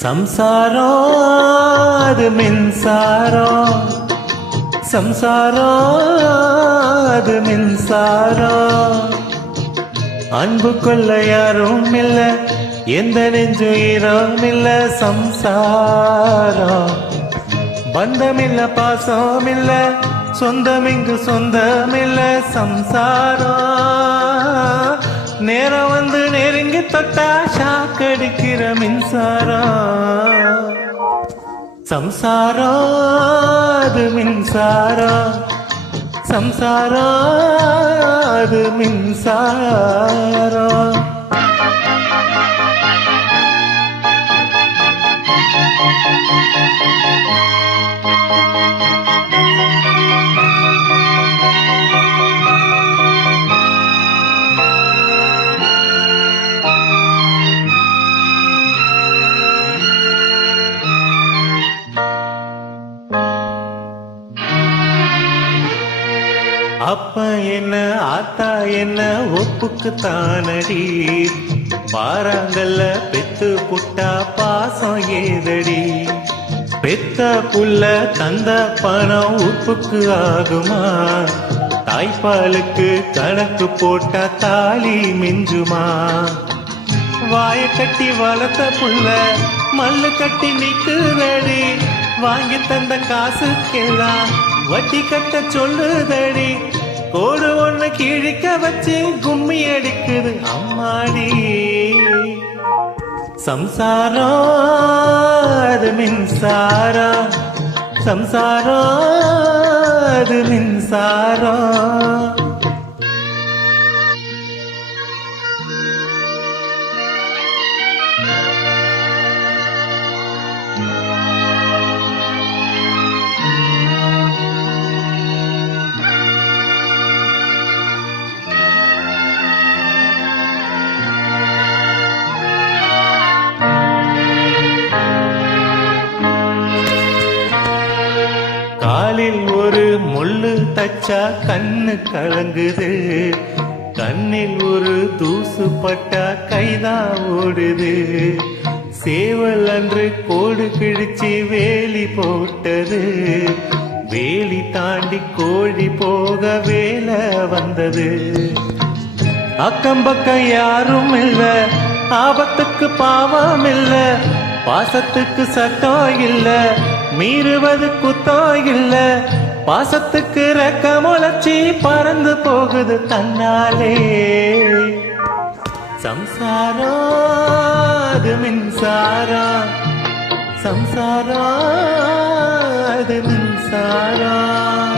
சம்சாரம் அது மின்சாரம். சம்சாரம் அது மின்சாரம். அன்பு கொள்ள யாரும் இல்ல எந்த நெஞ்சுயிரும் இல்ல சம்சாரம். பந்தமில்ல பாசம் இல்ல சொந்தம் இங்கு சொந்தம் இல்ல சம்சாரம். நேரம் வந்து நெருங்கி தொட்டா ஷாக்கடிக்கிற மின்சாரம் சம்சாரம் அது மின்சாரம் சம்சாரம் அது மின்சாரம் அப்பா என்ன ஆத்தா என்ன ஒப்புக்கு தானடி. பாறாங்கல்ல பெத்து புட்டா பாசம் ஏதடி. பெத்த புள்ள தந்த பணம் உப்புக்கு ஆகுமா? தாய்ப்பாலுக்கு கணக்கு போட்டா தாலி மிஞ்சுமா? வாய கட்டி வளர்த்த புள்ள மல்லு கட்டி நிக்குதடி. வாங்கி தந்த காசுக்கெல்லாம் வட்டி கட்ட சொல்லுதடி. கிழிக்க வச்சு கும்மி அடிக்குது அம்மாடி. சம்சாரம் அது மின்சாரம். சம்சாரம் அது மின்சாரம். தச்சா கண்ணு கலங்குது. கண்ணில் ஒரு தூசு பட்டா கைதா ஓடுது. சேவல் அன்று கோடு கிழிச்சு வேலி போட்டது. வேலி தாண்டி கோழி போக வேலை வந்தது. அக்கம் பக்கம் யாரும் இல்ல ஆபத்துக்கு பாவம் இல்ல பாசத்துக்கு சட்டம் இல்ல மீறுவது குத்தம் இல்லை பாசத்துக்கு ரெக்க பறந்து போகுது தன்னாலே. சம்சாரம் அது மின்சாரம் சம்சாரம் அது மின்சாரம்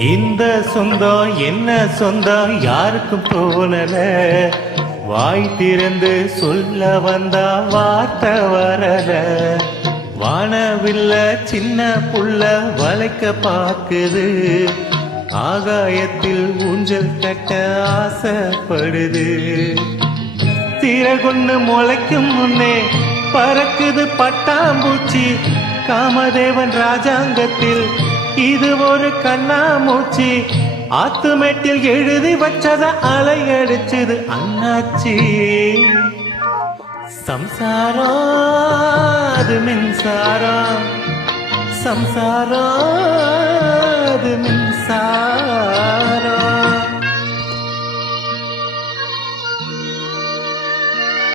இந்த சொந்தம் என்ன சொந்தம் யாருக்கும் தோணல. வாய் திறந்து சொல்ல வந்தா வார்த்தை வரல. வானவில்ல சின்ன புள்ள வளைக்க பாக்குது ஆகாயத்தில் ஊஞ்சல் கட்ட ஆசைப்படுது. சிறகுன்னு முளைக்கும் முன்னே பறக்குது பட்டாம்பூச்சி. காமதேவன் ராஜாங்கத்தில் இது ஒரு கண்ணாமூச்சி. ஆத்துமேட்டில் எழுதி வச்சத அலையடிச்சது அண்ணாச்சி. சம்சாரம் அது மின்சாரம். சம்சாரம்